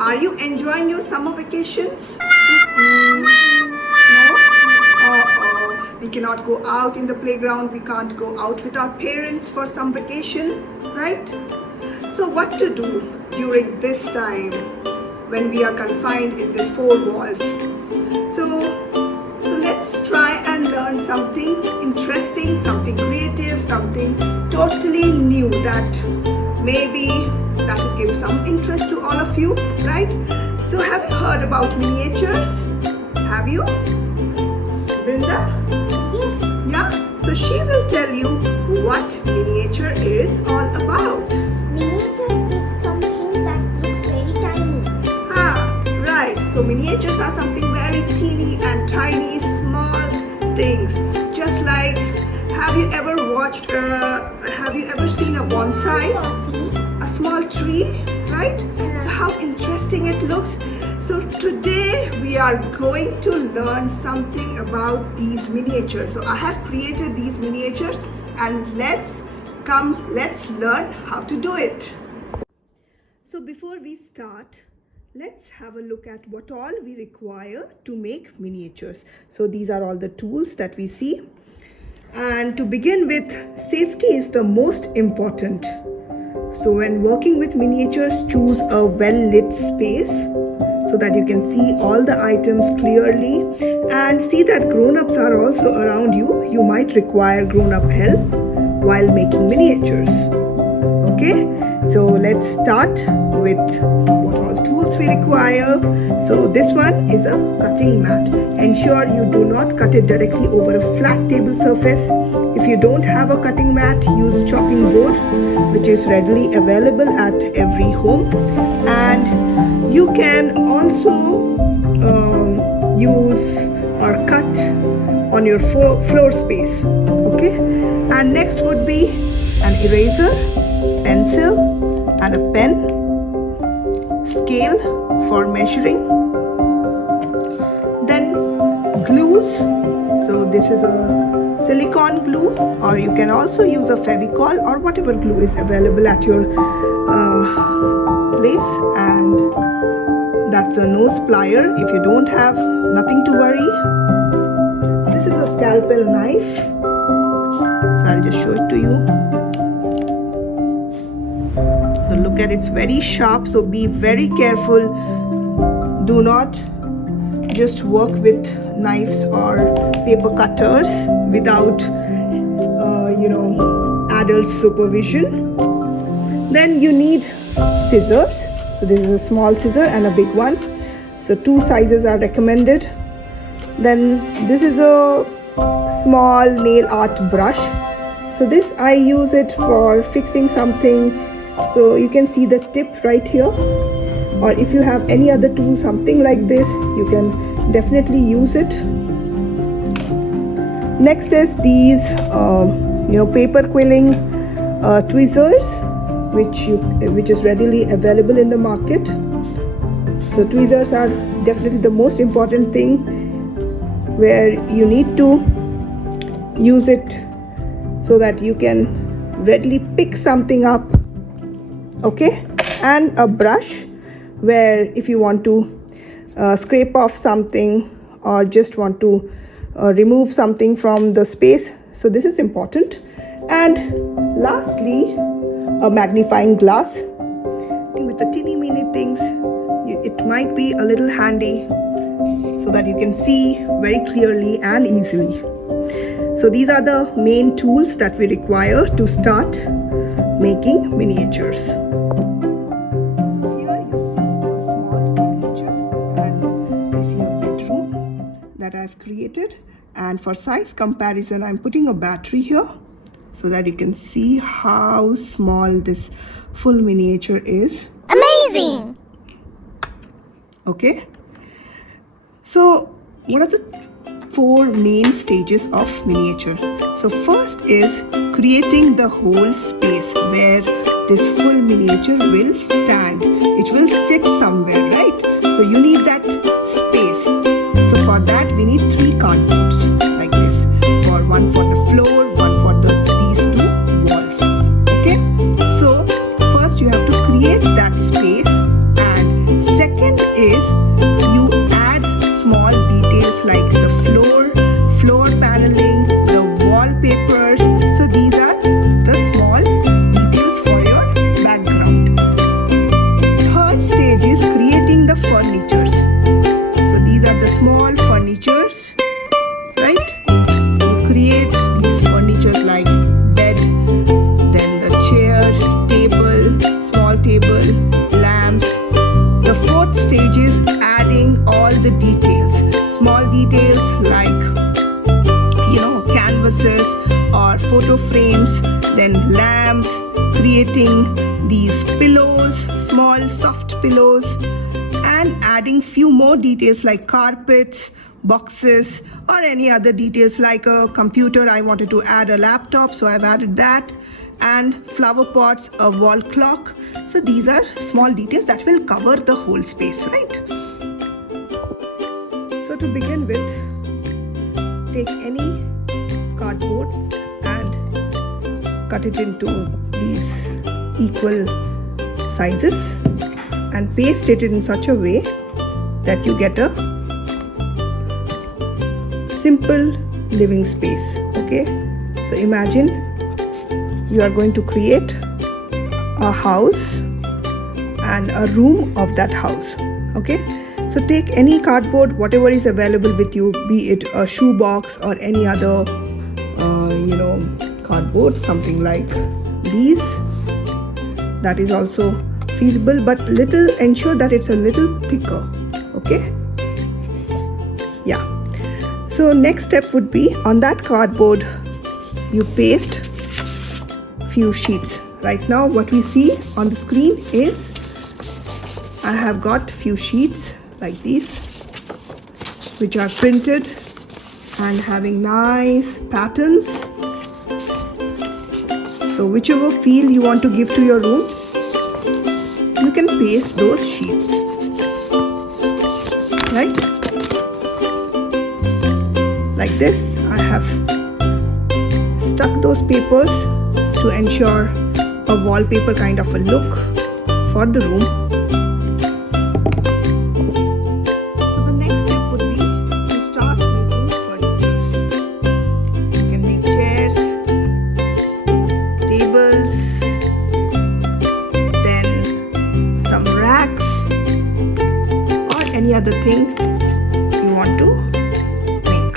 Are you enjoying your summer vacations? No? We cannot go out in the playground. We can't go out with our parents for some vacation, right? So what to do during this time when we are confined in these four walls? So let's try and learn something interesting, something creative, something totally new that maybe that will give some interest to all of you, right? So have you heard about miniatures? Have you? Brinda? Yes. Yeah? So she will tell you what miniature is all about. Miniature is something that looks very tiny. Right. So miniatures are something very teeny and tiny, small things. Just like, have you ever seen a bonsai? A small tree, right? So how interesting it looks. So today we are going to learn something about these miniatures. So I have created these miniatures and let's learn how to do it. So before we start, let's have a look at what all we require to make miniatures. So these are all the tools that we see. And to begin with, safety is the most important. So when working with miniatures, choose a well-lit space so that you can see all the items clearly and see that grown-ups are also around you. You might require grown-up help while making miniatures. Okay, so let's start with what all tools we require. So this one is a cutting mat. Ensure you do not cut it directly over a flat table surface. If you don't have a cutting mat, use chopping board, which is readily available at every home. And you can also use or cut on your floor space. Okay, and next would be an eraser, pencil and a pen, scale for measuring, then glues. So this is a silicone glue, or you can also use a Fevicol or whatever glue is available at your place, and that's a nose plier. If you don't have, nothing to worry. This is a scalpel knife, so I'll just show it to you. So look at it, it's very sharp, so be very careful. Do not just work with knives or paper cutters without adult supervision. Then you need scissors. So this is a small scissor and a big one. So two sizes are recommended. Then this is a small nail art brush. So this I use it for fixing something. So you can see the tip right here, or if you have any other tool, something like this, you can definitely use it. Next is these paper quilling tweezers, which is readily available in the market. So tweezers are definitely the most important thing, where you need to use it so that you can readily pick something up. Okay, and a brush, where if you want to scrape off something or just want to remove something from the space. So this is important. And lastly, a magnifying glass. With the teeny mini things, it might be a little handy so that you can see very clearly and easily. So these are the main tools that we require to start making miniatures. So here you see a small miniature, and you see a bedroom that I've created. And for size comparison, I'm putting a battery here so that you can see how small this full miniature is. Amazing! Okay, so what are the four main stages of miniature? So first is creating the whole space where this full miniature will stand. It will sit somewhere, right? So you need that space. So for that we need 3 cardboards like this. One for the floor, one for these 2 walls. Okay, so first you have to create that space, and second creating these pillows, small soft pillows, and adding few more details like carpets, boxes, or any other details like a computer. I wanted to add a laptop, so I've added that, and flower pots, a wall clock. So these are small details that will cover the whole space, right? So to begin with, take any cardboard and cut it into these equal sizes and paste it in such a way that you get a simple living space. Okay, so imagine you are going to create a house and a room of that house. Okay, so take any cardboard, whatever is available with you, be it a shoe box or any other cardboard, something like these. That is also feasible, but ensure that it's a little thicker. Okay, yeah. So next step would be, on that cardboard you paste few sheets. Right now what we see on the screen is I have got few sheets like these, which are printed and having nice patterns. So whichever feel you want to give to your room, you can paste those sheets, right? Like this, I have stuck those papers to ensure a wallpaper kind of a look for the room. So the next step would be to start making furniture. You can make chairs, tables, then some racks, or any other thing you want to make.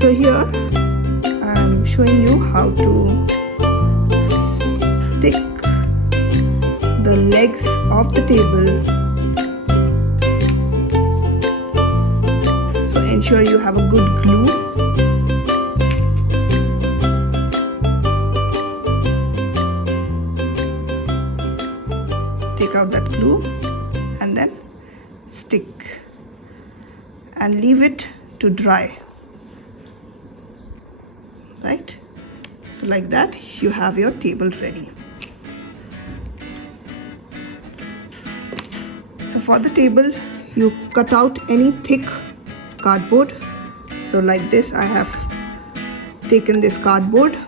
So here I'm showing you how to stick the legs of the table. So ensure you have a good glue. Take out that glue and then stick and leave it to dry. Right? So like that, you have your table ready. So for the table, you cut out any thick cardboard. So like this, I have taken this cardboard,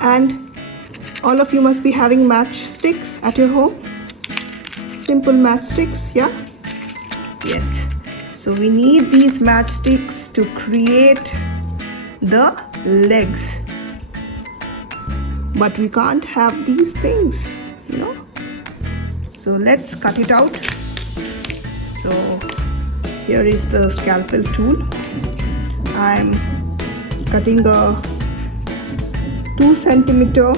and all of you must be having matchsticks at your home. Simple matchsticks, yeah? Yes. So we need these matchsticks to create the legs, but we can't have these things, so let's cut it out. So here is the scalpel tool. I'm cutting a 2 centimeter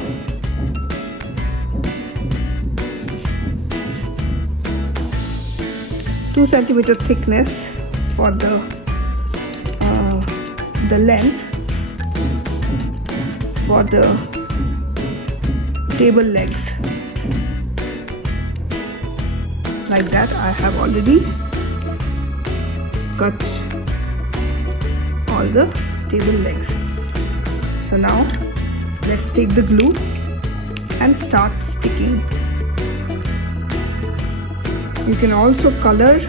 thickness for the length for the table legs. Like that, I have already cut all the table legs. So now let's take the glue and start sticking. You can also color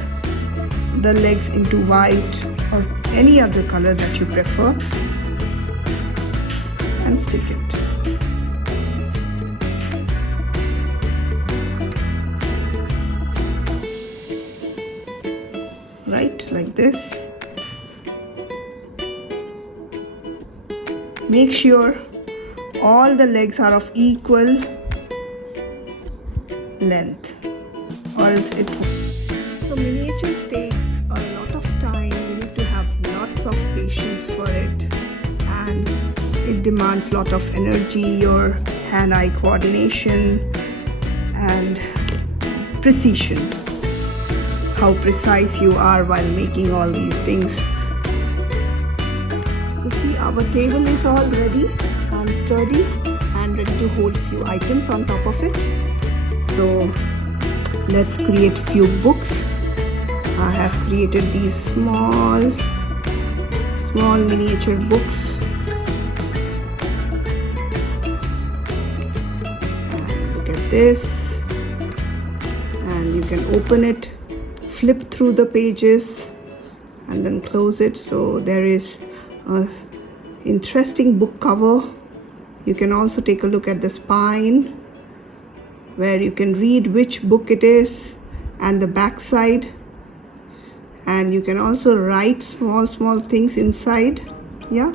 the legs into white or any other color that you prefer and stick it. Right, like this. Make sure all the legs are of equal length, or else it won't. So miniatures takes a lot of time. You need to have lots of patience for it, and it demands a lot of energy, your hand-eye coordination and precision. How precise you are while making all these things. So see, our table is all ready, and sturdy and ready to hold few items on top of it. So let's create few books. I have created these small miniature books. And look at this. And you can open it, flip through the pages, and then close it. So there is a interesting book cover. You can also take a look at the spine, where you can read which book it is, and the back side. And you can also write small things inside. Yeah,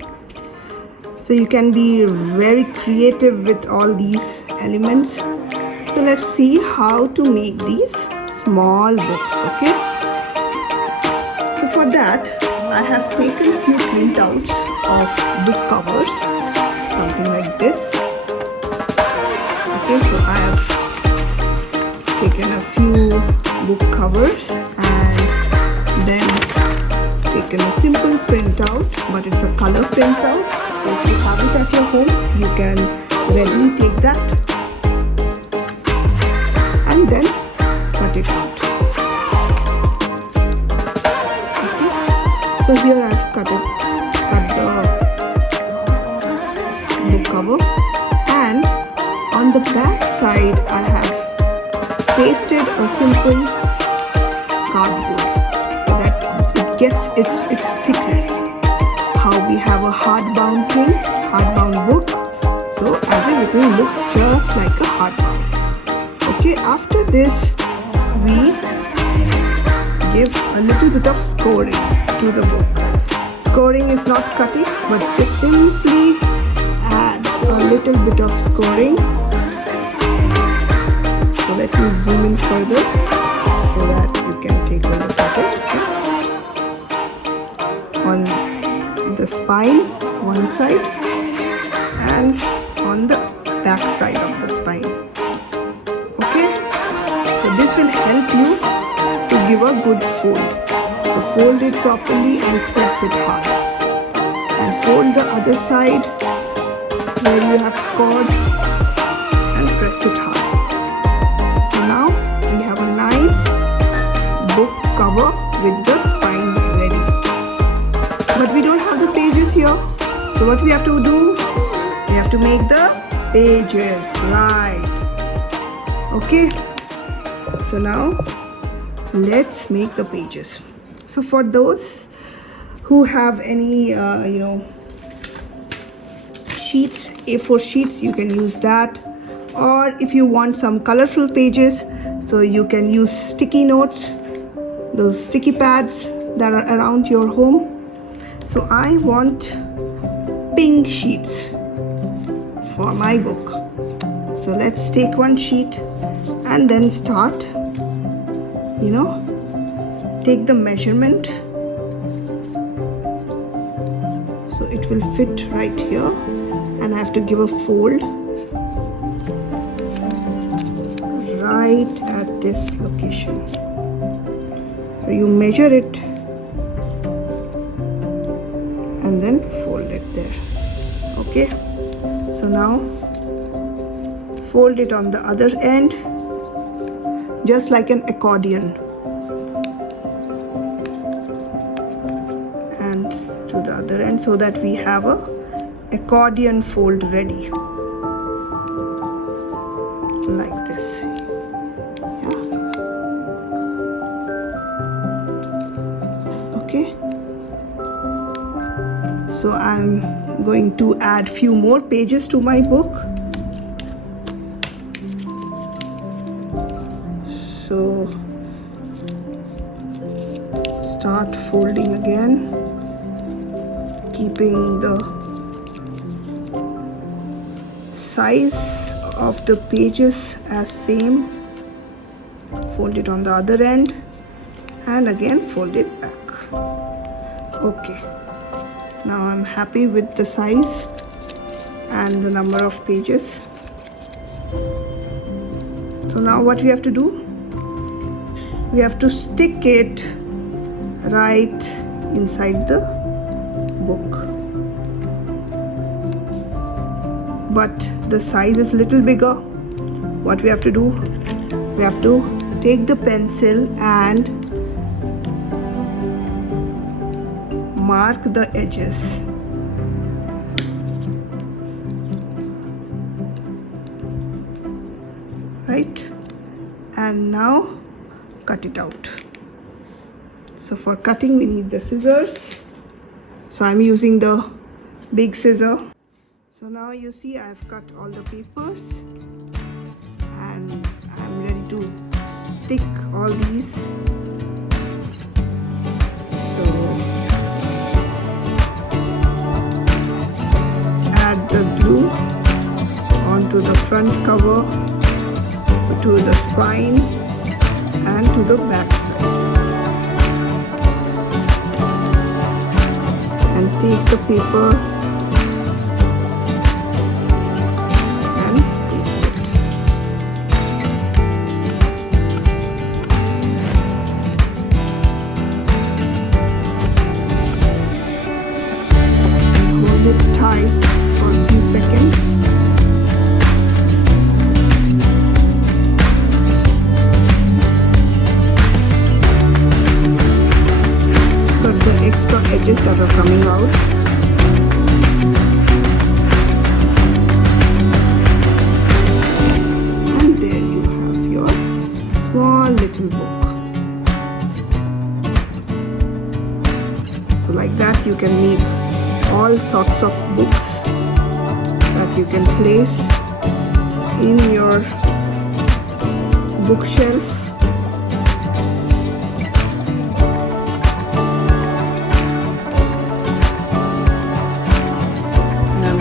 so you can be very creative with all these elements. So let's see how to make these small books. Okay, so for that I have taken a few printouts of book covers, something like this. Okay, so I have taken a few book covers and then taken a simple printout, but it's a color printout. So if you have it at your home, you can readily take that and then cut it out. Okay, so here I've cut the book cover, and on the back side I have pasted a simple cardboard so that it gets its thickness. How we have a hardbound book, so as it will look just like a hardbound. Okay, after this we give a little bit of scoring to the book. Scoring is not cutting, but just simply add a little bit of scoring. So let me zoom in further so that you can take a look at it. On the spine, one side, and on the back side of the spine. Okay, so this will help you to give a good fold. So fold it properly and press it hard, and fold the other side where you have scored and press it hard. So now we have a nice book cover with the spine ready. But we don't have the pages here. So what we have to do? We have to make the pages, right? Okay. So now let's make the pages. So for those who have any sheets, A4 sheets, you can use that. Or if you want some colorful pages, so you can use sticky notes, those sticky pads that are around your home. So I want pink sheets for my book. So let's take one sheet and then start, take the measurement. So it will fit right here, and I have to give a fold right at this location. So you measure it and then fold it there. Okay, so now fold it on the other end, just like an accordion, and to the other end, so that we have a accordion fold ready, like this. Yeah. Okay, so I'm going to add few more pages to my book. So start folding again, keeping the size of the pages as same. Fold it on the other end and again fold it back. Okay, now I'm happy with the size and the number of pages. So now what we have to do? We have to stick it right inside the book. but the size is little bigger. What we have to do, we have to take the pencil and mark the edges. Right, and now cut it out. So for cutting we need the scissors, so I'm using the big scissor. So now you see I've cut all the papers and I'm ready to stick all these. So add the glue onto the front cover, to the spine and to the back side, and take the paper and paste it. Hold it tight for a few seconds. Extra edges that are coming out. And there you have your small little book. So like that you can make all sorts of books that you can place in your bookshelf.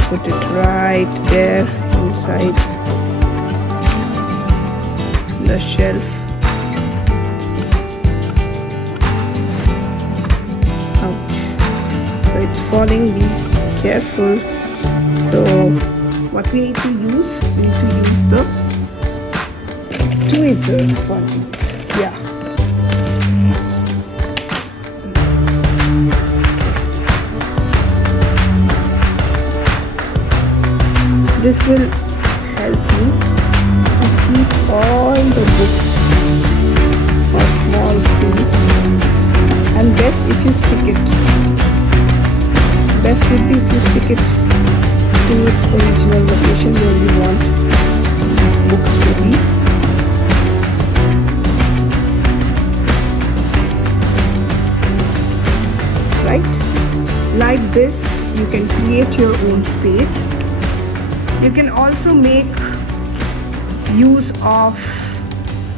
Put it right there inside the shelf. Ouch. So it's falling, be careful. So what we need to use, we need to use the tweezers for this. Yeah. This will help you to keep all the books or small things, and best if you stick it. Best would be if you stick it to its original location where you want these books to be. Right? Like this, you can create your own space. You can also make use of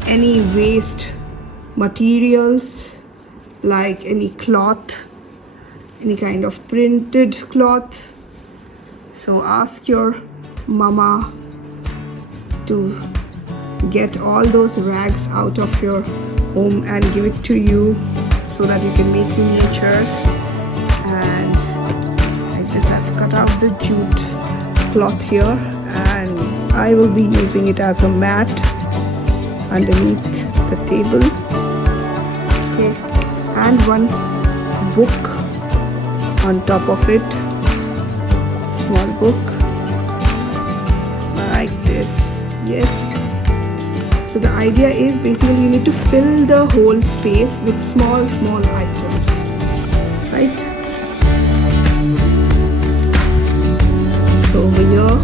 any waste materials like any cloth, any kind of printed cloth. So ask your mama to get all those rags out of your home and give it to you so that you can make miniatures. And like this, I've cut out the jute cloth here and I will be using it as a mat underneath the table. Okay, and one book on top of it, small book like this. Yes, so the idea is basically you need to fill the whole space with small items, right? So over here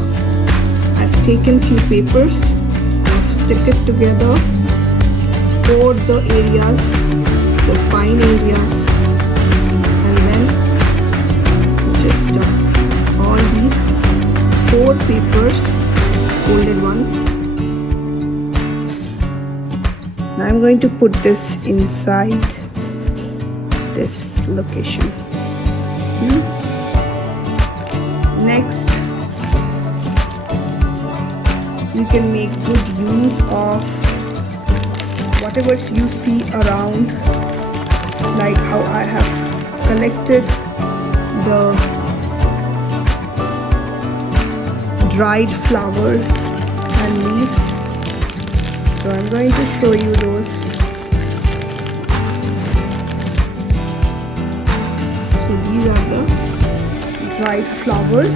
I've taken few papers and stick it together, scored the areas, the spine areas, and then just all these 4 papers, folded ones. Now I'm going to put this inside this location. Next, you can make good use of whatever you see around, like how I have collected the dried flowers and leaves. So I'm going to show you those. So these are the dried flowers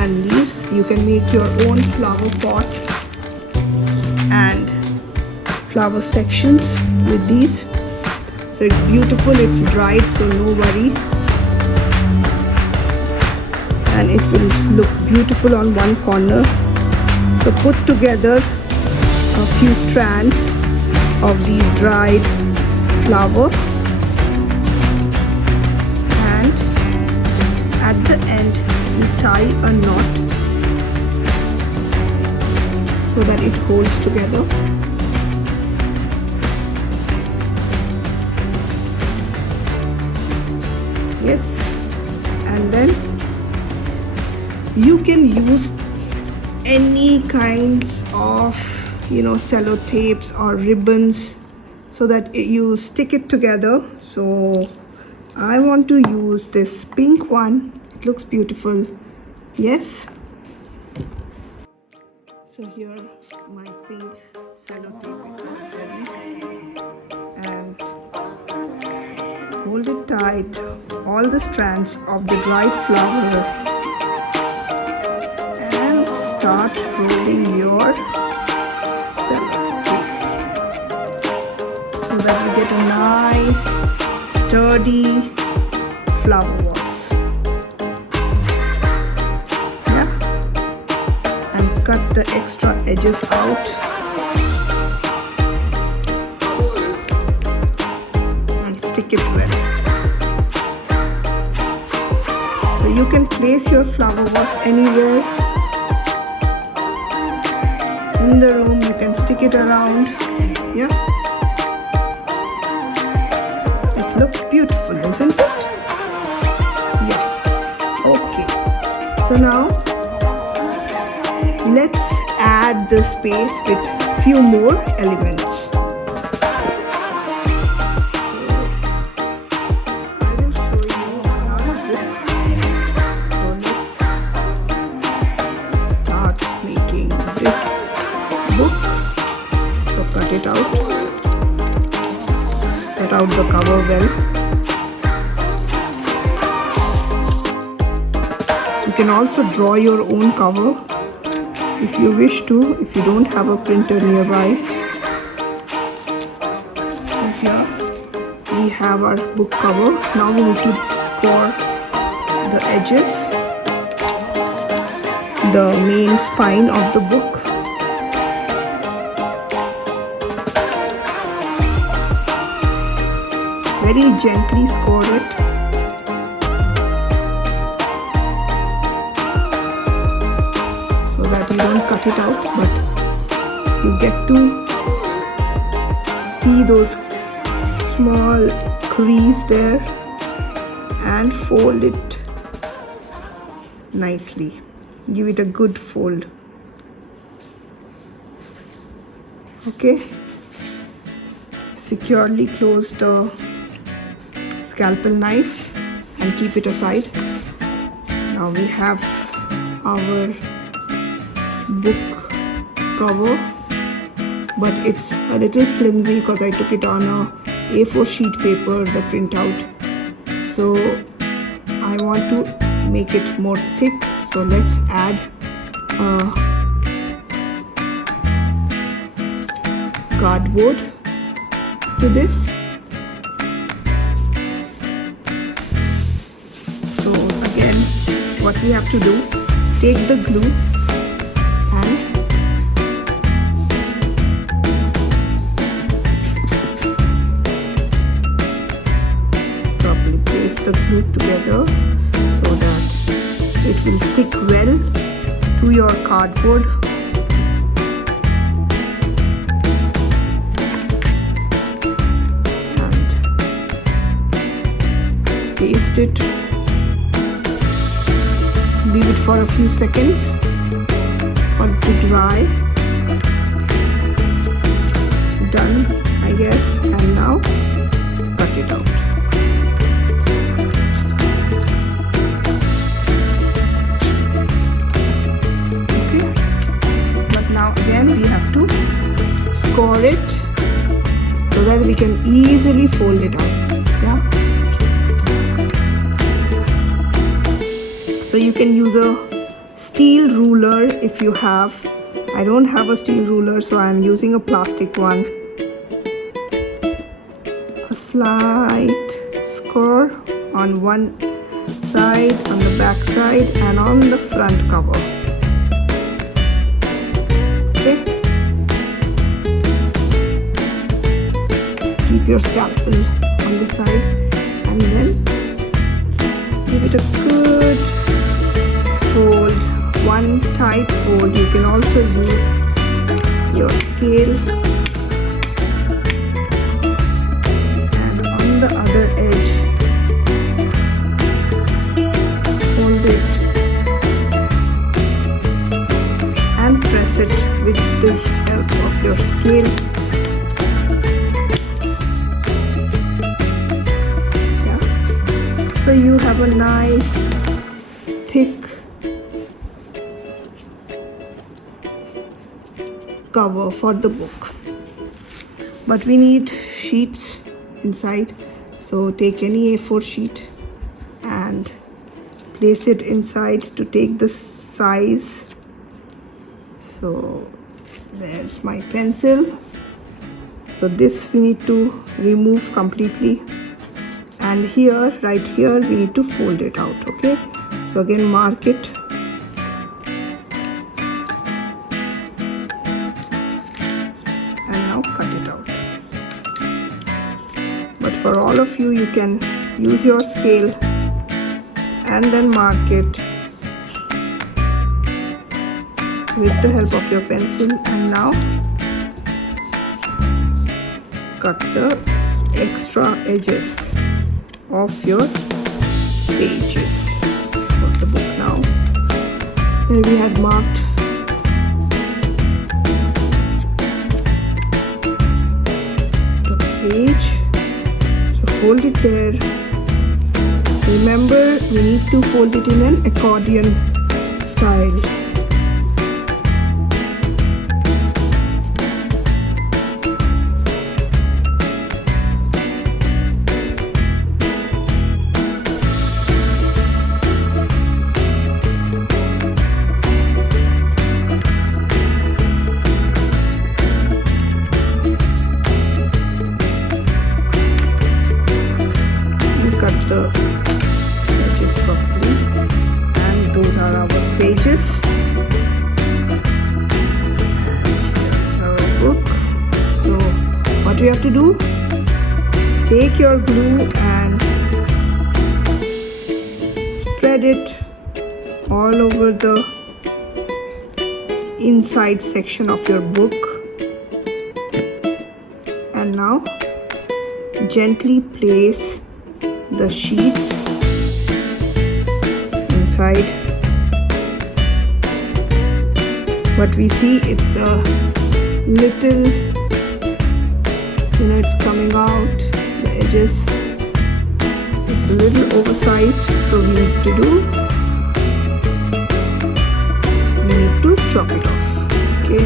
and leaves. You can make your own flower pot and flower sections with these. So it's beautiful, it's dried, so no worry, and it will look beautiful on one corner. So put together a few strands of these dried flower, and at the end you tie a knot so that it holds together. Yes, and then you can use any kinds of sellotapes or ribbons so that you stick it together. So I want to use this pink one. It looks beautiful. Yes, so here my pink sellotape is ready, and hold it tight, all the strands of the dried flower, and start rolling your sellotape so that you get a nice sturdy flower vase. Yeah, and cut the extra edges out and stick it well. So you can place your flower vase anywhere in the room. You can stick it around. Yeah, it looks beautiful, isn't it? Yeah. Okay, so now let's add the space with few more elements. Cut out the cover well. You can also draw your own cover if you wish to, if you don't have a printer nearby. So here we have our book cover. Now we need to score the edges, the main spine of the book. Very gently score it. So that you don't cut it out, but you get to see those small crease there, and fold it nicely. Give it a good fold. Okay. Securely close the scalpel knife and keep it aside. Now we have our book cover, but it's a little flimsy because I took it on a A4 sheet paper, the printout. So I want to make it more thick, so let's add cardboard to this. So again, what we have to do, take the glue and properly place the glue together so that it will stick well to your cardboard. Paste it, leave it for a few seconds for it to dry. Done, I guess, and now cut it out. Okay, but now again we have to score it so that we can easily fold it out. Yeah. So you can use a steel ruler if you have. I don't have a steel ruler, so I am using a plastic one. A slight score on one side, on the back side, and on the front cover. Okay. Keep your scalpel on the side and then give it a good fold, one tight fold. You can also use your scale, and on the other edge hold it and press it with the help of your scale. So you have a nice thick cover for the book, but we need sheets inside. So take any A4 sheet and place it inside to take the size. So there's my pencil. So this we need to remove completely. And here, right here, we need to fold it out. Okay, so again mark it and now cut it out. But for all of you, you can use your scale and then mark it with the help of your pencil, and now cut the extra edges of your pages of the book. Now where we had marked the page, so fold it there. Remember, we need to fold it in an accordion style. The edges properly, and those are our pages, and here's our book. So what we have to do, take your glue and spread it all over the inside section of your book, and now gently place the sheets inside. What we see, it's a little, it's coming out, the edges, it's a little oversized. So we need to do, we need to chop it off. Okay,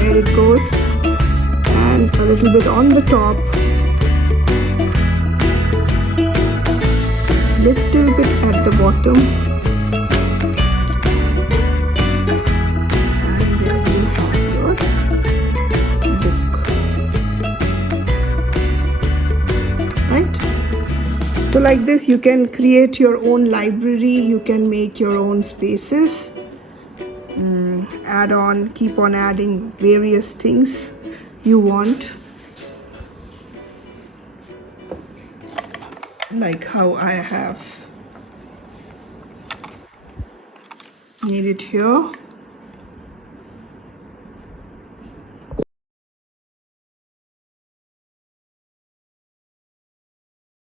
there it goes, and a little bit on the top, little bit at the bottom, and there you have your book, right? So like this, you can create your own library, you can make your own spaces, add on, keep on adding various things you want, like how I have made it here.